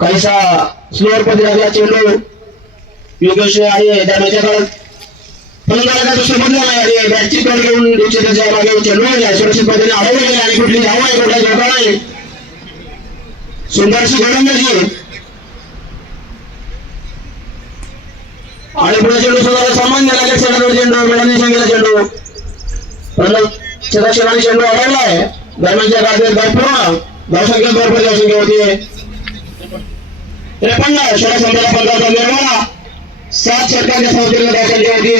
काहीसा स्लोअर मध्ये लागला चेंडू योगेश आहे दरम्यानच्या काळात फलंदाजाचा दुसरा बदला नाही आणि बॅटची टोल घेऊन त्याच्या मागे चेंडू आहे सुरक्षित पद्धतीने अडवले गेले आणि कुठली धाव आहे कुठला धोका नाही सुंदरशी गोलंदाजी आणि पुढे चेंडू सुद्धा सामान्य लागेल चेंडू मिळाली संख्येला चेंडू क्षेत्राक्षराने चेंडू अडवला आहे दरम्यानच्या काळात धावपूर्ण धावसंख्या भरपूर धावसंख्या होती 53 षटक संपला 15 निर्माणा 7 षटकांच्या संख्येला धावसंख्या होती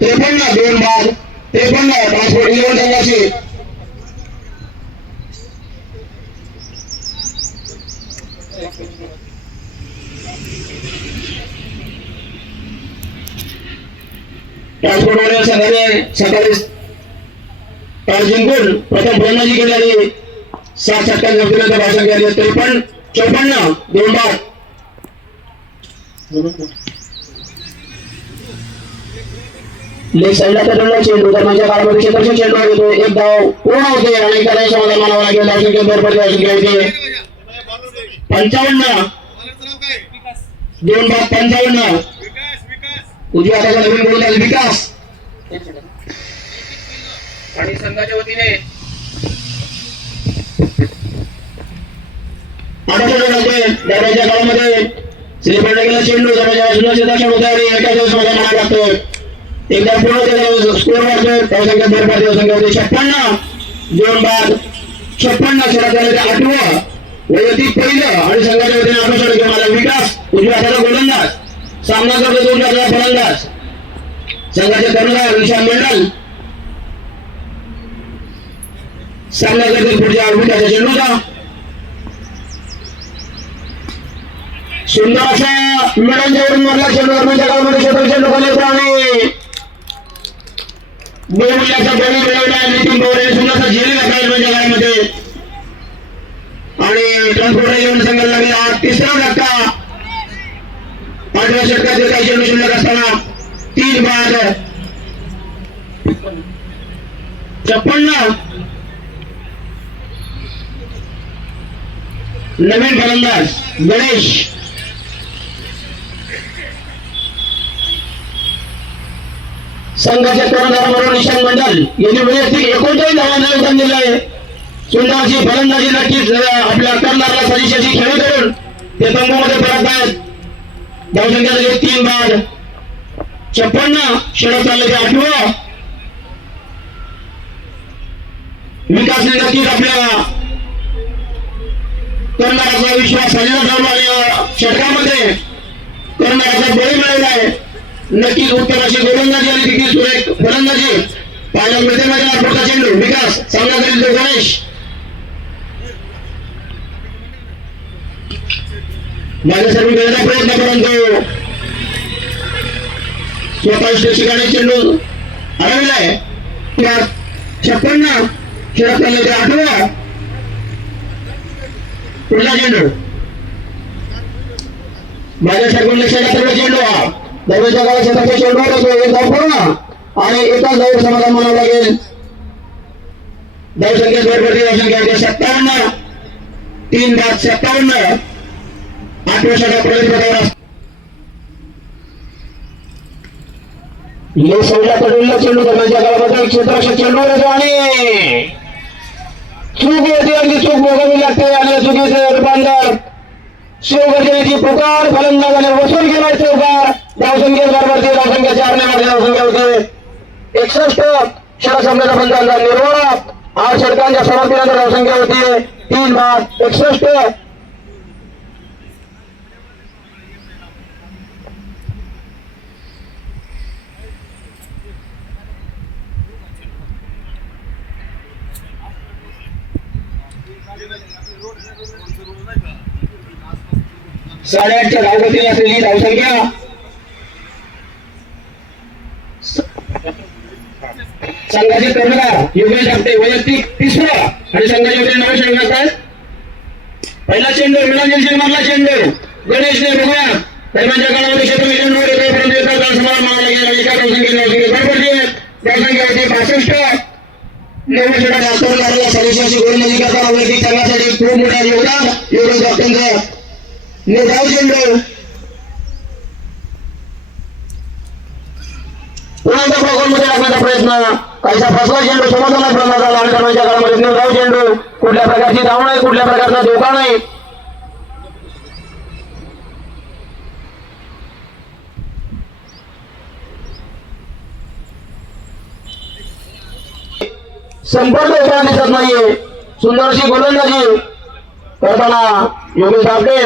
53 2 बाद 53 ट्रान्सपोर्ट 11 संघाची ट्रान्सपोर्ट संघाने सकाळी टॉस जिंकून प्रथम फलंदाजी केली आणि 7 षटकांच्या संख्येला धावसंख्या आली 53 54 2 बाद लेग साईडला तर चेंडू दरम्यानच्या काळामध्ये क्षेत्राचे चेंडू येतो एक धाव पूर्ण होते आणि काही समाधान मानावं लागेल धावसंख्या भरपूर धावसंख्या होते 55 2 बाद 55 उजव्या हाताचा नवीन गोलंदाज विकास आणि संघाच्या वतीने दरम्यानच्या काळामध्ये श्रीपंड गेला चेंडू दरम्यानच्या होता आणि एका दिवस समाधान मानावं लागतं एकदा पूर्ण स्कोर वाढतोय धावसंख्या भरपूर धावसंख्या होते 56 2 बाद 56 षटक झाले 8वं वैयक्तिक पहिलं आणि संघाच्या वतीने 8 षटक घेऊन आला विकास उजव्या हाताचा गोलंदाज सामना करतो 2 हाताचा फलंदाज संघाचे कर्णधार विशाल मंडल सामना करतील पुढच्या विकासाच्या चेंडूचा सुंदर अशा मिळांच्यावरून मारला चेंडू दरम्यानच्या काळामध्ये क्षेत्र चेंडू खाली आणि बहुमूल्याचा बळी मिळवला नितीन पवार सुंदरचा झेली घातला दरम्यानच्या काळामध्ये आणि ट्रान्सपोर्ट येऊन संघाला लागला तिसरा धक्का 8व्या षटकातील काही चेंडू शिल्लक असताना 3 बाद 56 नवीन फलंदाज गणेश संघाच्या कर्णधाराबरोबर निशांत मंडल यांनी वैयक्तिक 39 धावांना योगदान दिलं आहे सुंदरची फलंदाजी नक्कीच आपल्या कर्णधाराला सदिशाची खेळी करून ते तंबूमध्ये परत आहेत धावसंख्या झाली 3 बाद 56 षटक चालले ते 8वं विकासने नक्कीच आपल्या कर्णधाराचा विश्वास साजरा ठेवला आणि षटकामध्ये कर्णधाराचा बळी मिळवला आहे नक्कीच उत्तम अशी गोलंदाजी आणि तिथे सुरेख फलंदाजी पाहायला मिळते माझ्या पुढचा चेंडू विकास सामना करील तो गणेश माझ्यासाठी खेळण्याचा प्रयत्न परंतु स्वतः ठिकाणी चेंडू हरवलाय 56 खेळत चालले ते 8वं पुढचा चेंडू माझ्यासाठी लक्षात चेंडू हा दरम्यानच्या काळात क्षेत्राच्या चेंडूवर होतो एक धाव पूर्ण आणि एकाच धाव समाधान मानावं लागेल धावसंख्या भरभरती धावसंख्या होते 57 3 बाद 57 8व्या षटकात प्रवेश पथावर ये सौला कडून चेंडू दरम्यानच्या काळामध्ये क्षेत्राच्या चेंडूवर येतो आणि चूक होते आणि चूक भोगावी लागते आणि चुकीचे रूपांतर शिवगर्जनेची पुकार फलंदाजाने वसूल केलाय चौकार धावसंख्या बरोबरची धावसंख्या 4 ने मारली धावसंख्या होते 61 षटक संपल्याचा पंचांचा निर्वाळा 8 षटकांच्या समाप्तीनंतर धावसंख्या होती 3 बाद 61 8.5च्या धावगतीने असलेली धावसंख्या संघाचे कर्णधार योगेश आपटे वैयक्तिक 3रा आणि संघाचे होते 9 षटक असतात पहिला चेंडू मिळालेला मारला चेंडू गणेशने बघूया दरम्यानच्या काळामध्ये क्षेत्र चेंडू येतो परंतु एका धावसंख्या मारला गेला एका धावसंख्या धावसंख्या होती 65 9 षटक आतून लागला सदस्याची गोलंदाजी करताना वैयक्तिक संघासाठी खूप मोठा योगदान योगेश आपटेंचं निर्धाव चेंडू पुन्हा मध्ये टाकण्याचा प्रयत्न काहीसा फसला चेंडू समोरला प्रमाण झाला आणि दरम्यानच्या काळामध्ये निर्धाव चेंडू कुठल्या प्रकारची धाव नाही कुठल्या प्रकारचा धोका नाही संपर्क होताना दिसत नाहीये सुंदरशी गोलंदाजी करताना योगेश आपटे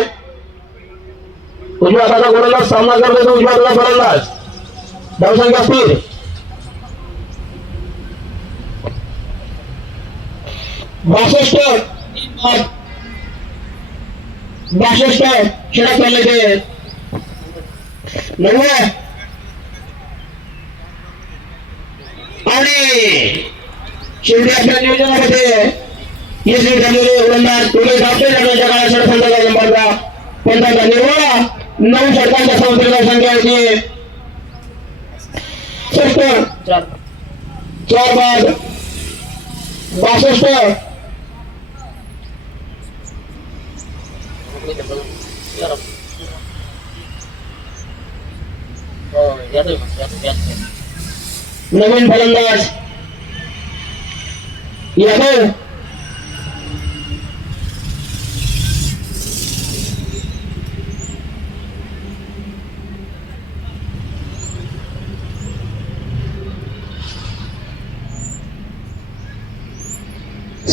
उजव्या हाताचा गोलंदाज सामना करतो तो उजव्या हाताचा फलंदाज धावसंख्या स्थिर 62 खेळात चालले ते 9 आणि शेवटी आपल्या नियोजनामध्ये यशस्वी झालेले गोलंदाज योगेश आपटे षटकांच्या काळात षटकांचा नंबरचा पंचांचा निर्वळा 9 षटकांच्या संख्या धावसंख्या होती 4 बाद 62 नवीन फलंदाज यादव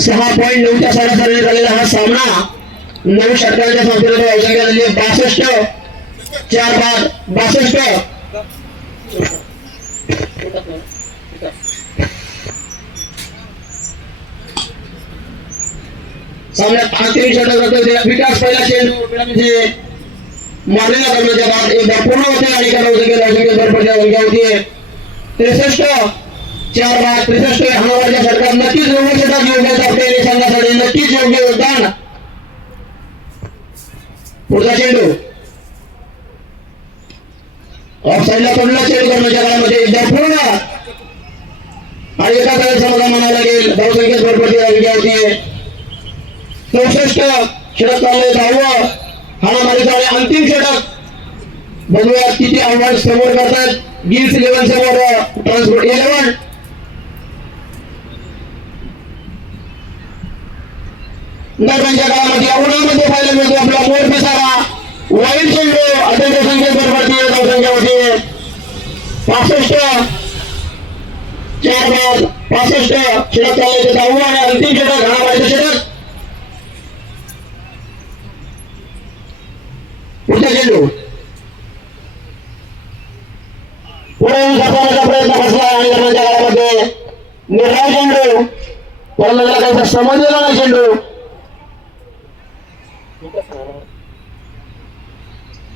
6.9च्या सरासरीने झालेला हा सामना 9 षटकांच्या संख्येने धावसंख्या झाली 62 4 बाद 62 सामन्यात अंतिम षटक होते विकास पहिला चेंडू म्हणजे मारलेला करण्याच्या बाद एकदा पूर्ण होते आणि धावसंख्या भरपूरच्या संख्या होती 63 4 बाद 63 हनुमानच्या षटकात नक्कीच योग्य षटक योग्य आपल्या संघासाठी नक्कीच योग्य योगदान पुढचा चेंडू ऑफसाईडला पडला चेंडू करण्याच्या काळामध्ये एकदा पूर्ण आणि एका वेळेस समाधान म्हणावं लागेल धावसंख्येत भरपूरची संख्या होती 64 षटक चालले 10व हाणामारीचा आणि अंतिम षटक बघूया किती आव्हान समोर करतात गिल्स 11 समोर ट्रान्सपोर्ट 11 दरम्यानच्या काळामध्ये या उन्हामध्ये पाहायला मिळतो आपला मोर पिसारा वाईट चेंडू अत्यंत संख्येत भरभरती धावसंख्या होती 65 4 बाद 65 षटक चालले 10व आणि अंतिम षटक हाणामारीचं षटक पुढचा चेंडू पुढे सापडण्याचा प्रयत्न फसला आणि दरम्यानच्या काळामध्ये निर्धाव चेंडू फलंदाजाला काहीसा समजलेला नाही चेंडू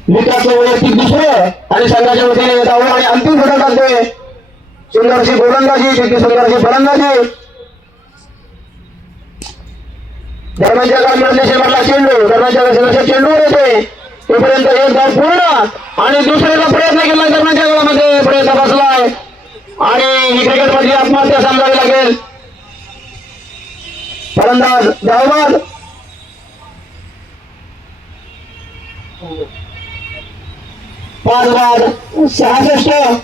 विकासचं वैयक्तिक दुसरं आणि संघाच्या वतीने धावलं आणि अंतिम षटक आणते सुंदरशी गोलंदाजी तिथे सुंदरशी फलंदाजी दरम्यानच्या काळामध्ये शेवटला चेंडू दरम्यानच्या चेंडूवर येते तोपर्यंत एक धाव पूर्ण आणि दुसऱ्याचा प्रयत्न केला दरम्यानच्या काळामध्ये प्रयत्न बसलाय आणि ही क्रिकेटमध्ये आत्महत्या समजावी लागेल फलंदाज धावबाद 5 बाद 66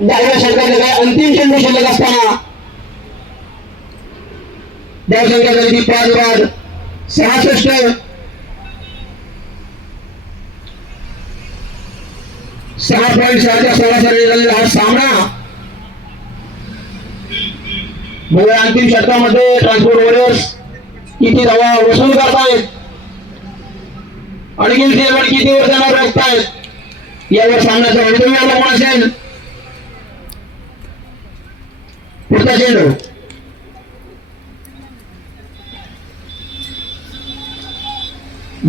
10व्या षटकात अंतिम चेंडू शिल्लक असताना धावसंख्या झाली 5 बाद 66 6.6च्या सरासरी झालेला हा सामना बघूया अंतिम षटकामध्ये ट्रान्सपोर्ट वॉरियर्स किती धावा वसूल करतायत आणि किती वर त्यांना रोखतायत यावर सामन्याचं भवितव्य अवलंबून असेल पुढचा चेंडू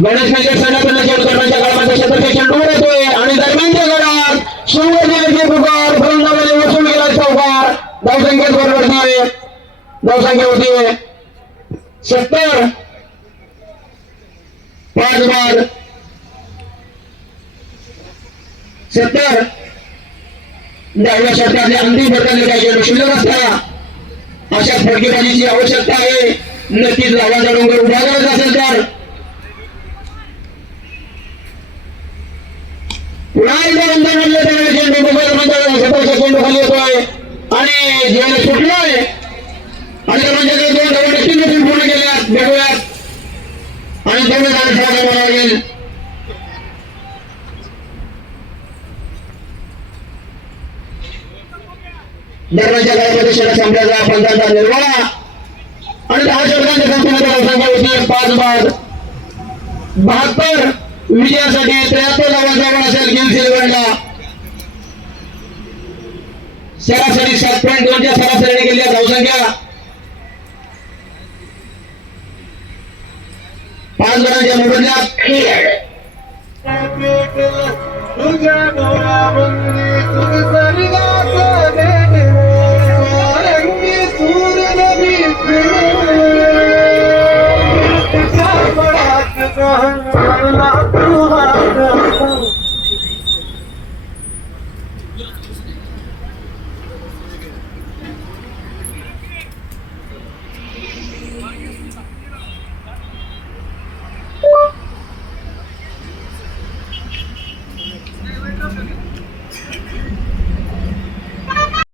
गणेश मेजर संघाकडून चेंडू करण्याच्या काळामध्ये शतकी चेंडूवर येतोय आणि दरम्यानच्या गडात शिवराजी पुकार फलंदाजाने वसूल केला चौकार धावसंख्येत बरोबर धावसंख्या होती 70 5 बाद 70 10व्या षटकातले अंतिम षटकातले काही चेंडू शिल्लक असताना अशा फटकेबाजीची आवश्यकता आहे नक्कीच धावांचा डोंगर उभा करत असेल तर पुन्हा एकदा नंतर म्हणले त्याने चेंडू बघायला म्हणजे स्वतःचा चेंडू खाली येतोय आणि जेवण सुटलोय आणि म्हणजे दोन धावा टीम पूर्ण केल्यात बघूयात आणि तेवढे जाणे खेळायला मला लागेल. दरम्यानच्या काळामध्ये षटक संपल्याचा पंचांचा निर्वाळा आणि 10 षटकांच्या संख्येमध्ये संख्या होती 5 बाद 72 विजयासाठी 73 धावांचा आव्हान असेल गिल सिल्व्हरला. सरासरी 7.2 च्या सरासरीने केली आहे धावसंख्या. 5 गडांच्या मोबदल्यात तुझ्या डोळ्यामध्ये तुझ सर्वात रंगी सूर नदी तुझ्या बळात गहना तू